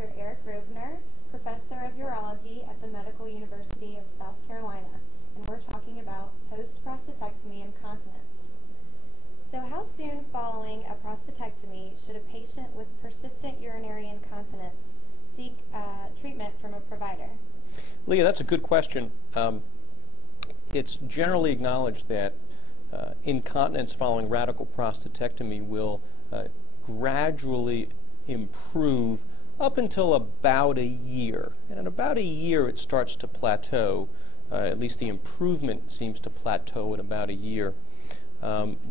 Dr. Eric Grosvenor, Professor of Urology at the Medical University of South Carolina, and we're talking about post-prostatectomy incontinence. So how soon following a prostatectomy should a patient with persistent urinary incontinence seek treatment from a provider? Leah, that's a good question. It's generally acknowledged that incontinence following radical prostatectomy will gradually improve up until about a year. And in about a year it starts to plateau. At least the improvement seems to plateau at about a year.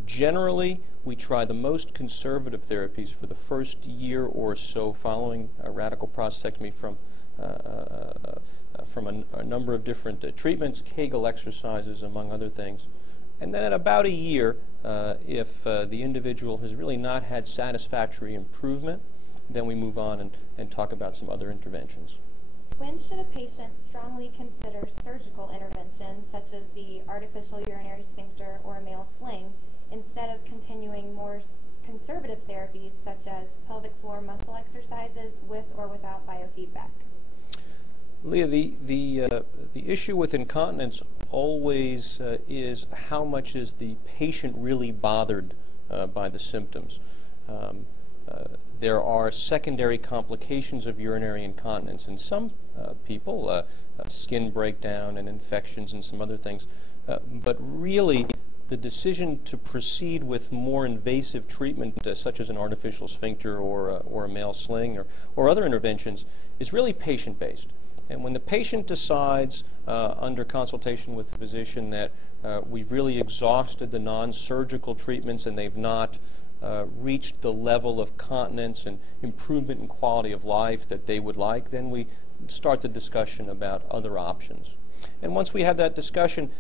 Generally, we try the most conservative therapies for the first year or so following a radical prostatectomy from a number of different treatments, Kegel exercises, among other things. And then at about a year, if the individual has really not had satisfactory improvement, then we move on and talk about some other interventions. When should a patient strongly consider surgical intervention, such as the artificial urinary sphincter or a male sling, instead of continuing more conservative therapies, such as pelvic floor muscle exercises with or without biofeedback? Leah, the issue with incontinence always is how much is the patient really bothered by the symptoms. There are secondary complications of urinary incontinence in some people, skin breakdown and infections and some other things. But really, the decision to proceed with more invasive treatment, such as an artificial sphincter or a male sling or other interventions, is really patient-based. And when the patient decides, under consultation with the physician, that we've really exhausted the non-surgical treatments and they've not reached the level of continence and improvement in quality of life that they would like, then we start the discussion about other options. And once we have that discussion,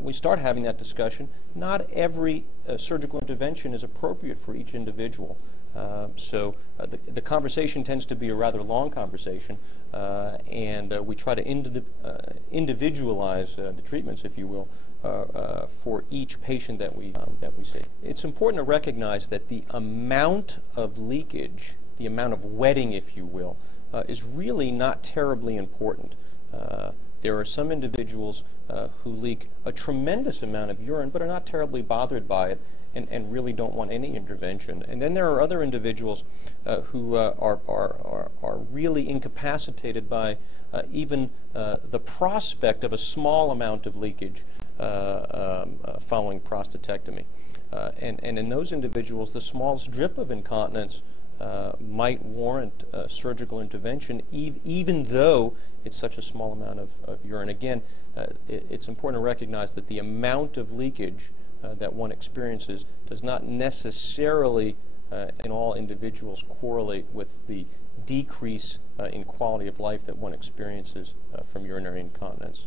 we start having that discussion, not every surgical intervention is appropriate for each individual. So the conversation tends to be a rather long conversation, and we try to individualize the treatments, if you will, for each patient that we see. It's important to recognize that the amount of leakage, the amount of wetting, if you will, is really not terribly important. There are some individuals who leak a tremendous amount of urine but are not terribly bothered by it and really don't want any intervention. And then there are other individuals who are really incapacitated by even the prospect of a small amount of leakage following prostatectomy. And in those individuals, the smallest drip of incontinence might warrant surgical intervention, even though it's such a small amount of urine. Again, it's important to recognize that the amount of leakage that one experiences does not necessarily, in all individuals, correlate with the decrease in quality of life that one experiences from urinary incontinence.